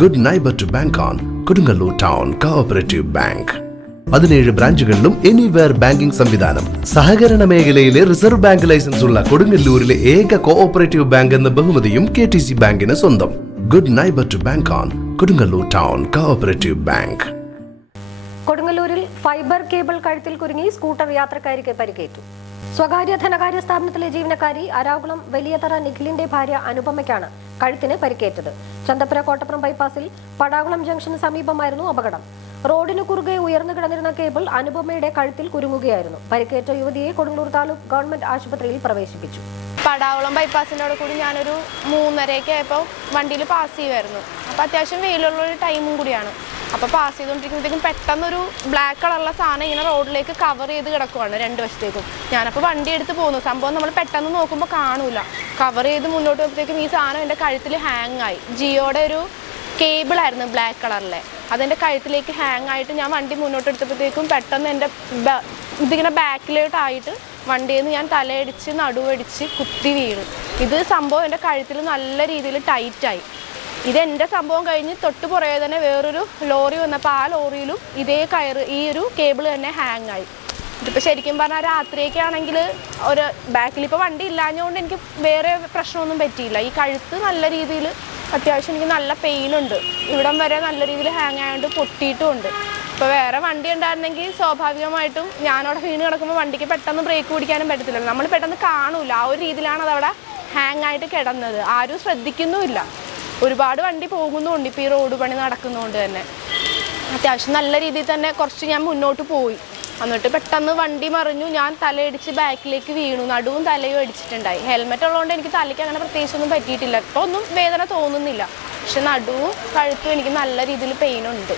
Good neighbour to bank on Kodungallur town cooperative bank പതിനേഴ് ബ്രാഞ്ചുകളിലും anywhere banking സംവിധാനം. സഹകരണ മേഖലയിലെ റിസർവ് ബാങ്ക് ലൈസൻസ് ഉള്ള കൊടുങ്ങല്ലൂരിലെ ഏക കോഓപ്പറേറ്റീവ് ബാങ്ക് എന്ന ബഹുമതിയും കെ ടി സി ബാങ്കിന് സ്വന്തം. Good neighbour to bank on Kodungallur town cooperative bank കൊടുങ്ങല്ലൂരിൽ ഫൈബർ കേബിൾ കഴുത്തിൽ കുരുങ്ങി സ്കൂട്ടർ യാത്രക്കാരിക്ക് പരിക്കേറ്റു. സ്വകാര്യ ധനകാര്യ സ്ഥാപനത്തിലെ ജീവനക്കാരി അരാകുളം വലിയതറ നിഖിലിന്റെ ഭാര്യ അനുപമയ്ക്കാണ് കഴുത്തിന് പരിക്കേറ്റത്. ചന്തപ്പുര കോട്ടപ്പുറം ബൈപ്പാസിൽ പടാകുളം ജംഗ്ഷന് സമീപമായിരുന്നു അപകടം. റോഡിന് കുറുകെ ഉയർന്നു കിടന്നിരുന്ന കേബിൾ അനുപമയുടെ കഴുത്തിൽ കുരുങ്ങുകയായിരുന്നു. പരിക്കേറ്റ യുവതിയെ കൊടുങ്ങല്ലൂർ താലൂക്ക് ഗവൺമെന്റ് ആശുപത്രിയിൽ പ്രവേശിപ്പിച്ചു. പടാവളം ബൈപ്പാസിനോട് കൂടി ഞാനൊരു മൂന്നരയൊക്കെ ആയപ്പോൾ വണ്ടിയിൽ പാസ് ചെയ്യുമായിരുന്നു അപ്പോൾ അത്യാവശ്യം വെയിലുള്ള ഒരു ടൈമും കൂടിയാണ്. അപ്പോൾ പാസ് ചെയ്തുകൊണ്ടിരിക്കുമ്പോഴത്തേക്കും പെട്ടെന്നൊരു ബ്ലാക്ക് കളറുള്ള സാധനം ഇങ്ങനെ റോഡിലേക്ക് കവർ ചെയ്ത് കിടക്കുവാണ് രണ്ട് വശത്തേക്കും. ഞാനപ്പോൾ വണ്ടി എടുത്ത് പോകുന്നു സംഭവം നമ്മൾ പെട്ടെന്ന് നോക്കുമ്പോൾ കാണൂല. കവർ ചെയ്ത് മുന്നോട്ട് പോകുമ്പോഴത്തേക്കും ഈ സാധനം എന്റെ കഴുത്തിൽ ഹാങ് ആയി. ജിയോയുടെ ഒരു കേബിളായിരുന്നു ബ്ലാക്ക് കളറിലെ അതെന്റെ കഴുത്തിലേക്ക് ഹാങ് ആയിട്ട് ഞാൻ വണ്ടി മുന്നോട്ട് എടുത്തപ്പോഴത്തേക്കും പെട്ടെന്ന് എന്റെ ഇതിങ്ങനെ ബാക്കിലോട്ടായിട്ട് വണ്ടിയിൽ നിന്ന് ഞാൻ തലയടിച്ച് നടുവടിച്ച് കുത്തി വീണു. ഇത് സംഭവം എന്റെ കഴുത്തിൽ നല്ല രീതിയിൽ ടൈറ്റായി ഇത് എന്റെ സംഭവം കഴിഞ്ഞ് തൊട്ട് പുറകെ തന്നെ വേറൊരു ലോറി വന്നപ്പോൾ ആ ലോറിയിലും ഇതേ കയറ് ഈ ഒരു കേബിൾ തന്നെ ഹാങ് ആയി. ഇതിപ്പോൾ ശരിക്കും പറഞ്ഞാൽ രാത്രിയൊക്കെ ആണെങ്കിൽ ഒരു ബാക്കിൽ ഇപ്പോൾ വണ്ടി ഇല്ലാഞ്ഞുകൊണ്ട് എനിക്ക് വേറെ പ്രശ്നമൊന്നും പറ്റിയില്ല. ഈ കഴുത്ത് നല്ല രീതിയിൽ അത്യാവശ്യം എനിക്ക് നല്ല പെയിൻ ഉണ്ട്. ഇവിടം വരെ നല്ല രീതിയിൽ ഹാങ് ആയതുകൊണ്ട് പൊട്ടിയിട്ടുമുണ്ട്. ഇപ്പോൾ വേറെ വണ്ടി ഉണ്ടായിരുന്നെങ്കിൽ സ്വാഭാവികമായിട്ടും ഞാനവിടെ വീണ് കിടക്കുമ്പോൾ വണ്ടിക്ക് പെട്ടെന്ന് ബ്രേക്ക് പിടിക്കാനും പറ്റത്തില്ല നമ്മൾ പെട്ടെന്ന് കാണൂല. ആ ഒരു രീതിയിലാണ് അതവിടെ ഹാങ് ആയിട്ട് കിടന്നത്. ആരും ശ്രദ്ധിക്കുന്നുമില്ല. ഒരുപാട് വണ്ടി പോകുന്നുണ്ട് ഇപ്പോൾ ഈ റോഡ് പണി നടക്കുന്നതുകൊണ്ട് തന്നെ. അത്യാവശ്യം നല്ല രീതിയിൽ തന്നെ കുറച്ച് ഞാൻ മുന്നോട്ട് പോയി. എന്നിട്ട് പെട്ടെന്ന് വണ്ടി മറിഞ്ഞു. ഞാൻ തലയിടിച്ച് ബാക്കിലേക്ക് വീണു. നടുവും തലയും അടിച്ചിട്ടുണ്ടായി. ഹെൽമെറ്റ് ഉള്ളതുകൊണ്ട് എനിക്ക് തലയ്ക്ക് അങ്ങനെ പ്രത്യേകിച്ചൊന്നും പറ്റിയിട്ടില്ല. ഇപ്പോൾ ഒന്നും വേദന തോന്നുന്നില്ല. പക്ഷെ നടുവും കഴുത്തും എനിക്ക് നല്ല രീതിയിൽ പെയിൻ ഉണ്ട്.